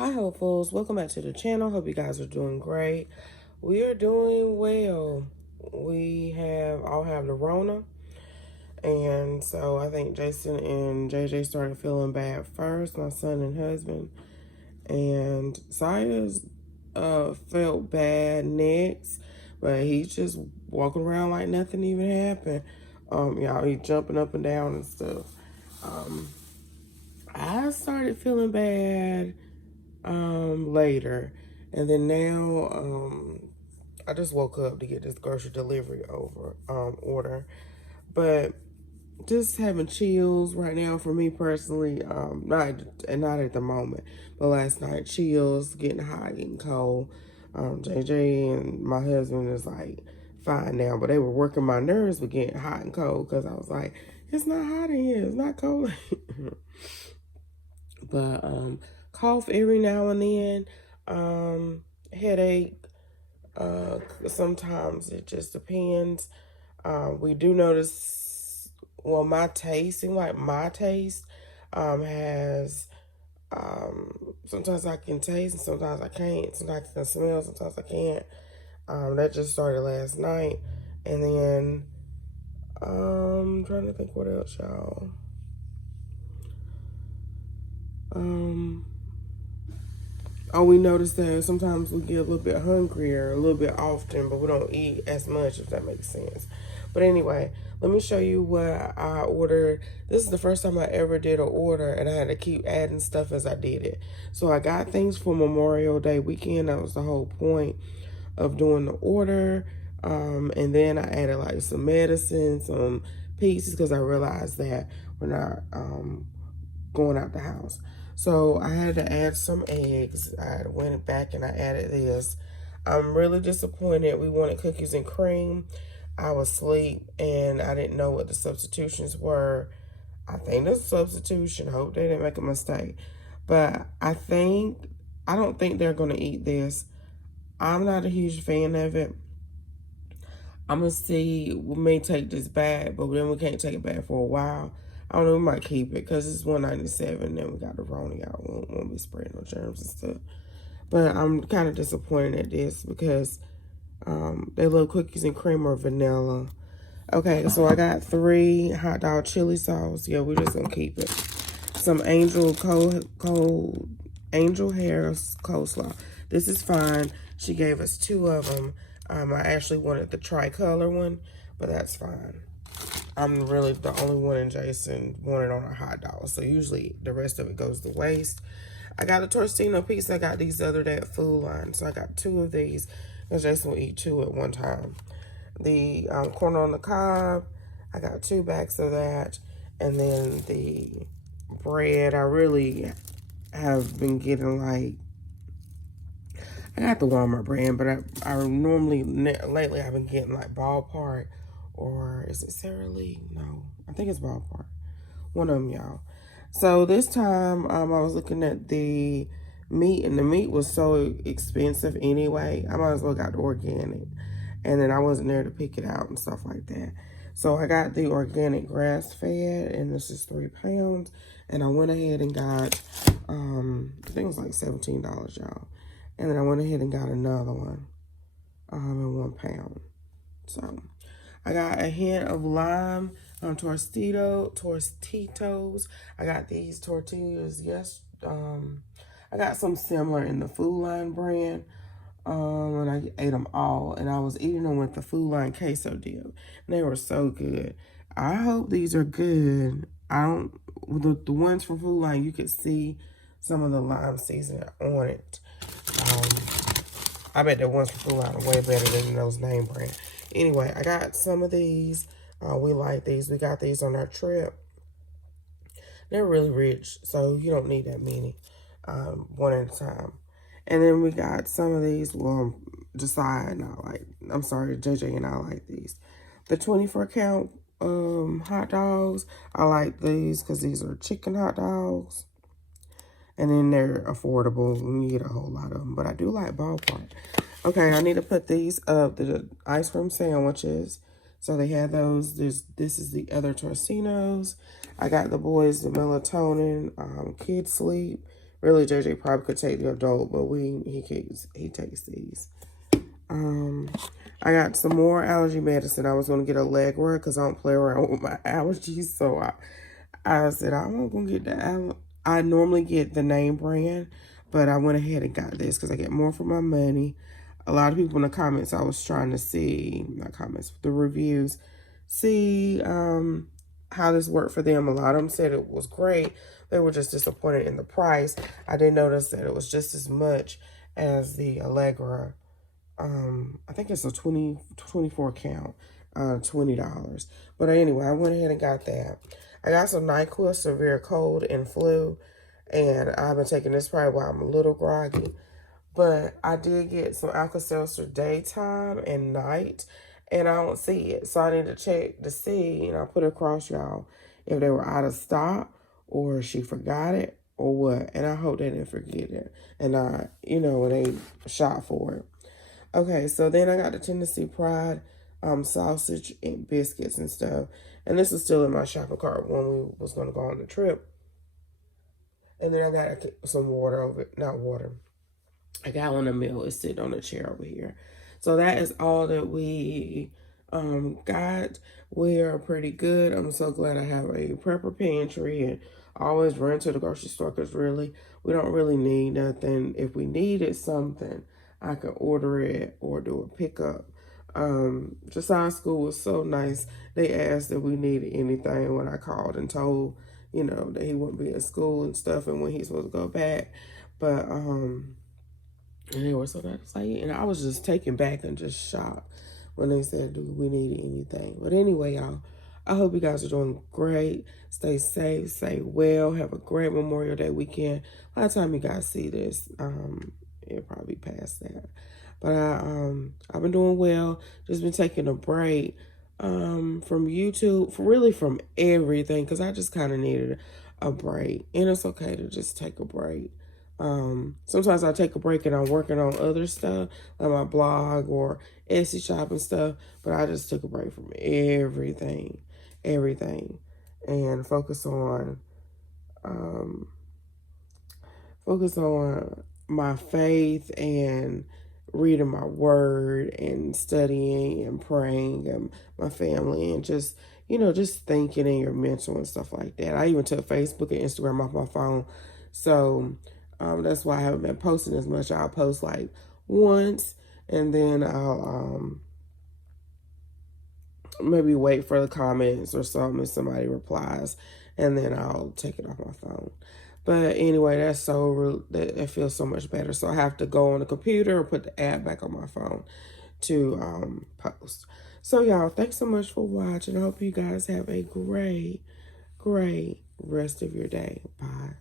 Hi hopefuls, welcome back to the channel. Hope you guys are doing great. We are doing well. We all have the Rona, and so I think Jason and JJ started feeling bad first, my son and husband, and Sia's felt bad next, but he's just walking around like nothing even happened. Y'all, he jumping up and down and stuff. I started feeling bad later, and then now I just woke up to get this grocery delivery order, but just having chills right now for me personally. Not at the moment, but last night chills, getting hot, getting cold. JJ and my husband is like fine now, but they were working my nerves with getting hot and cold because I was like, it's not hot in here, it's not cold. But cough every now and then, headache. Sometimes it just depends. We do notice. Well, my taste seems like my taste has. Sometimes I can taste, and sometimes I can't. Sometimes I can smell, sometimes I can't. That just started last night, and then I'm trying to think what else, y'all. Oh, we noticed that sometimes we get a little bit hungrier a little bit often, but we don't eat as much, if that makes sense. But anyway, let me show you what I ordered. This is the first time I ever did an order, and I had to keep adding stuff as I did it. So I got things for Memorial Day weekend. That was the whole point of doing the order. And then I added like some medicine, some pieces, because I realized that we're not going out the house. So I had to add some eggs. I went back and I added this. I'm really disappointed. We wanted cookies and cream. I was asleep and I didn't know what the substitutions were. I think the substitution. Hope they didn't make a mistake. But I don't think they're going to eat this. I'm not a huge fan of it. I'm going to see. We may take this back, but then we can't take it back for a while. I don't know, we might keep it because it's $1.97 and then we got the Rona out. We won't be spreading no germs and stuff. But I'm kind of disappointed at this because they love cookies and cream or vanilla. Okay, so I got 3 hot dog chili sauce. Yeah, we're just going to keep it. Some angel hair coleslaw. This is fine. She gave us 2 of them. I actually wanted the tricolor one, but that's fine. I'm really the only one and Jason wanted on a hot dog. So usually the rest of it goes to waste. I got a Tortino piece. I got these the other day at Food Line. So I got 2 of these because Jason will eat 2 at one time. The corn on the cob, I got 2 bags of that. And then the bread, I really have been getting like, I got the Walmart brand, but I normally, lately I've been getting like Ballpark, or is it Sara Lee? No, I think it's Ballpark. One of them, y'all. So this time I was looking at the meat, and the meat was so expensive anyway. I might as well got the organic. And then I wasn't there to pick it out and stuff like that. So I got the organic grass-fed, and this is 3 pounds. And I went ahead and got, I think it was like $17, y'all. And then I went ahead and got another one in 1 pound. So I got a hint of lime Tostitos. I got these tortillas. Yes, I got some similar in the Food Line brand. And I ate them all. And I was eating them with the Food Line queso dip. And they were so good. I hope these are good. The ones from Food Line, you could see some of the lime seasoning on it. I bet the ones from Food Line are way better than those name brand. Anyway, I got some of these. We like these. We got these on our trip. They're really rich, so you don't need that many, one at a time. And then we got some of these. Well, Josiah and JJ and I like these. The 24 count hot dogs. I like these because these are chicken hot dogs. And then they're affordable. You get a whole lot of them. But I do like Ballpark. Okay, I need to put these up. The ice cream sandwiches. So they have those. This is the other Torcinos. I got the boys the melatonin, kid sleep, Really, JJ probably could take the adult, but he takes these. I got some more allergy medicine. I was going to get Allegra because I don't play around with my allergies. So I said, I'm going to get I normally get the name brand, but I went ahead and got this because I get more for my money. A lot of people in the comments, I was trying to see, not comments, the reviews, see how this worked for them. A lot of them said it was great. They were just disappointed in the price. I did notice that it was just as much as the Allegra. I think it's a 24 count, $20. But anyway, I went ahead and got that. I got some NyQuil severe cold and flu, and I've been taking this probably while I'm a little groggy. But I did get some Alka-Seltzer daytime and night, and I don't see it. So I need to check to see, and I'll put it across y'all, if they were out of stock or she forgot it or what. And I hope they didn't forget it. And when they shot for it. Okay, so then I got the Tennessee Pride sausage and biscuits and stuff. And this is still in my shopping cart when we was going to go on the trip. And then I got some water over it. Not water. A gallon of milk is sitting on the chair over here. So that is all that we got. We are pretty good. I'm so glad I have a prepper pantry and always run to the grocery store because really, we don't really need nothing. If we needed something, I could order it or do a pickup. Josiah's school was so nice. They asked if we needed anything when I called and told, that he wouldn't be at school and stuff and when he's supposed to go back. But, and they were so nice. And I was just taken back and just shocked when they said, do we need anything? But anyway, y'all, I hope you guys are doing great. Stay safe, stay well. Have a great Memorial Day weekend. By the time you guys see this, it'll probably be past that. But I've been doing well. Just been taking a break from YouTube, really from everything, because I just kind of needed a break. And it's okay to just take a break. Sometimes I take a break and I'm working on other stuff, like my blog or Etsy shop and stuff. But I just took a break from everything, and focus on my faith and reading my word and studying and praying and my family and just thinking in your mental and stuff like that. I even took Facebook and Instagram off my phone. So that's why I haven't been posting as much. I'll post like once and then I'll maybe wait for the comments or something if somebody replies and then I'll take it off my phone. But anyway, that feels so much better. So I have to go on the computer or put the app back on my phone to post. So y'all, thanks so much for watching. I hope you guys have a great rest of your day. Bye.